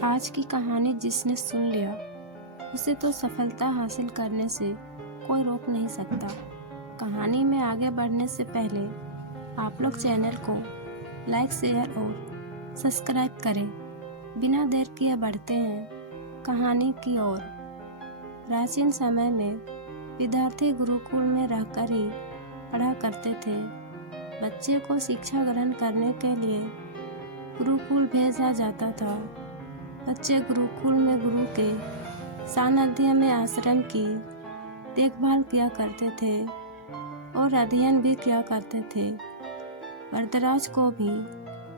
आज की कहानी जिसने सुन लिया उसे तो सफलता हासिल करने से कोई रोक नहीं सकता। कहानी में आगे बढ़ने से पहले आप लोग चैनल को लाइक, शेयर और सब्सक्राइब करें। बिना देर किए बढ़ते हैं कहानी की ओर। प्राचीन समय में विद्यार्थी गुरुकुल में रहकर ही पढ़ा करते थे। बच्चे को शिक्षा ग्रहण करने के लिए गुरुकुल भेजा जाता था। बच्चे गुरुकुल में गुरु के सानिध्य में आश्रम की देखभाल किया करते थे और अध्ययन भी किया करते थे। वरदराज को भी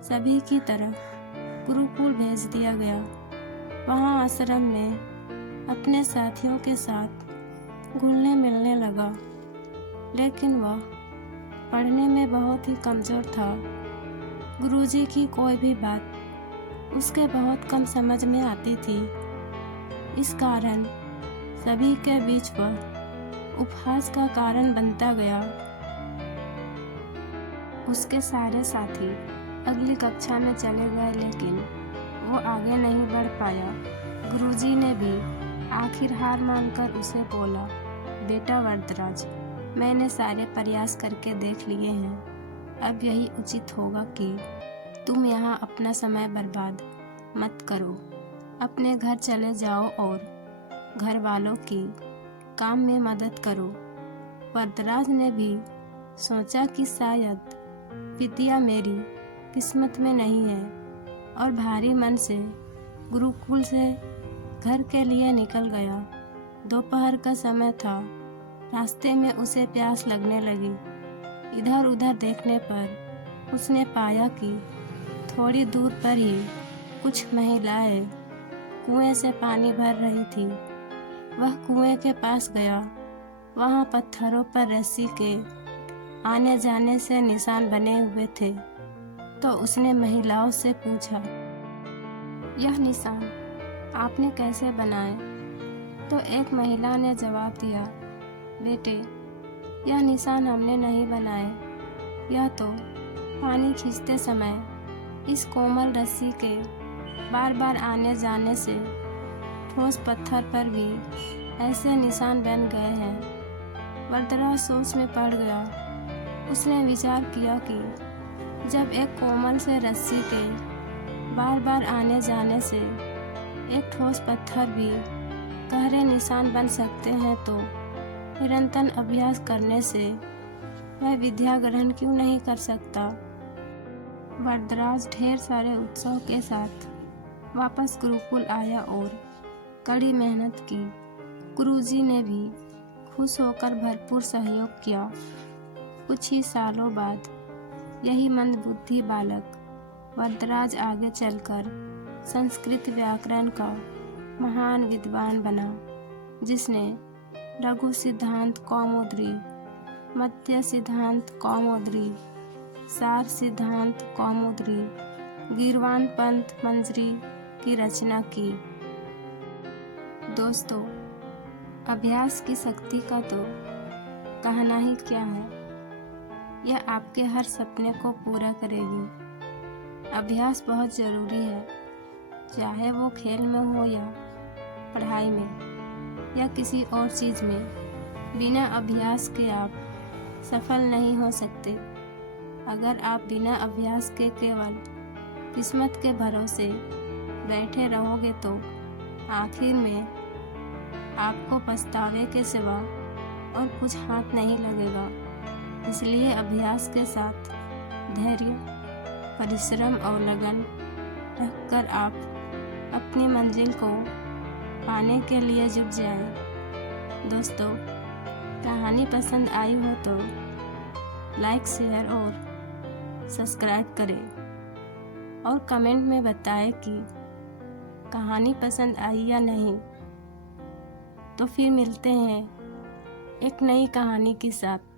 सभी की तरह गुरुकुल भेज दिया गया। वहाँ आश्रम में अपने साथियों के साथ घुलने मिलने लगा, लेकिन वह पढ़ने में बहुत ही कमज़ोर था। गुरुजी की कोई भी बात उसके बहुत कम समझ में आती थी। इस कारण सभी के बीच वह उपहास का कारण बनता गया। उसके सारे साथी अगली कक्षा में चले गए, लेकिन वो आगे नहीं बढ़ पाया। गुरुजी ने भी आखिर हार मानकर उसे बोला, बेटा वरदराज, मैंने सारे प्रयास करके देख लिए हैं। अब यही उचित होगा कि तुम यहाँ अपना समय बर्बाद मत करो। अपने घर चले जाओ और घर वालों की काम में मदद करो। वरदराज ने भी सोचा कि शायद विद्या मेरी किस्मत में नहीं है, और भारी मन से गुरुकुल से घर के लिए निकल गया। दोपहर का समय था। रास्ते में उसे प्यास लगने लगी। इधर उधर देखने पर उसने पाया कि थोड़ी दूर पर ही कुछ महिलाएं कुएं से पानी भर रही थी। वह कुएं के पास गया। वहां पत्थरों पर रस्सी के आने जाने से निशान बने हुए थे। तो उसने महिलाओं से पूछा, यह निशान आपने कैसे बनाए? तो एक महिला ने जवाब दिया, बेटे, यह निशान हमने नहीं बनाए। यह तो पानी खींचते समय इस कोमल रस्सी के बार बार आने जाने से ठोस पत्थर पर भी ऐसे निशान बन गए हैं। वरदराज सोच में पड़ गया। उसने विचार किया कि जब एक कोमल से रस्सी के बार बार आने जाने से एक ठोस पत्थर भी गहरे निशान बन सकते हैं, तो निरंतर अभ्यास करने से वह विद्या ग्रहण क्यों नहीं कर सकता। वरदराज ढेर सारे उत्साह के साथ वापस गुरुकुल आया और कड़ी मेहनत की। गुरुजी ने भी खुश होकर भरपूर सहयोग किया। कुछ ही सालों बाद यही मंदबुद्धि बालक वरदराज आगे चलकर संस्कृत व्याकरण का महान विद्वान बना, जिसने लघु सिद्धांत कौमुदी, मध्य सिद्धांत कौमुदी, सार सिद्धांत कौमुदी, गीर्वाण पंथ मंजरी की रचना की। दोस्तों, अभ्यास की शक्ति का तो कहना ही क्या है। यह आपके हर सपने को पूरा करेगी। अभ्यास बहुत ज़रूरी है, चाहे वो खेल में हो या पढ़ाई में या किसी और चीज़ में। बिना अभ्यास के आप सफल नहीं हो सकते। अगर आप बिना अभ्यास के केवल किस्मत के भरोसे बैठे रहोगे तो आखिर में आपको पछतावे के सिवा और कुछ हाथ नहीं लगेगा। इसलिए अभ्यास के साथ धैर्य, परिश्रम और लगन रखकर आप अपनी मंजिल को पाने के लिए जुट जाएं। दोस्तों, कहानी पसंद आई हो तो लाइक, शेयर और सब्सक्राइब करें और कमेंट में बताएं कि कहानी पसंद आई या नहीं। तो फिर मिलते हैं एक नई कहानी के साथ।